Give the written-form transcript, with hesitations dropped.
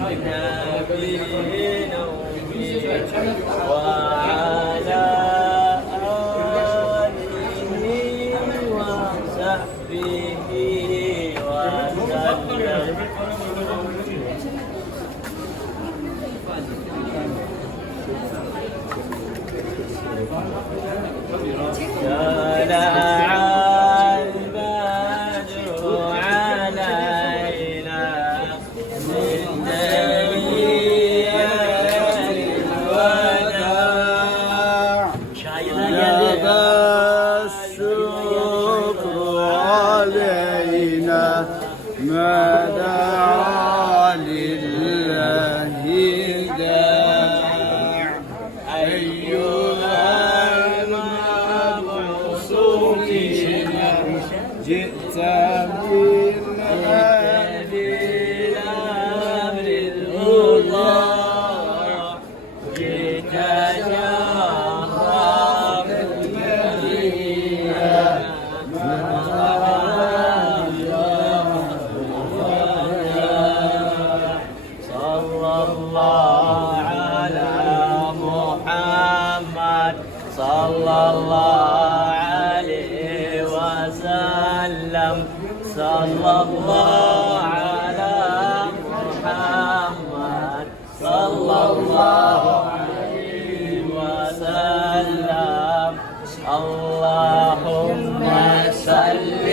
وعلى آله وصحبه وسلم. طلع البدر علينا من دنيا الوداع جاب الشكر علينا ما دعا لله داع. أيها المبعوث فينا جئت بالأمر المطاع جئت شرف المدينة صلى الله على محمد صلى الله عليه وسلم. صلى الله على محمد صلى الله عليه وسلم. اللهم صل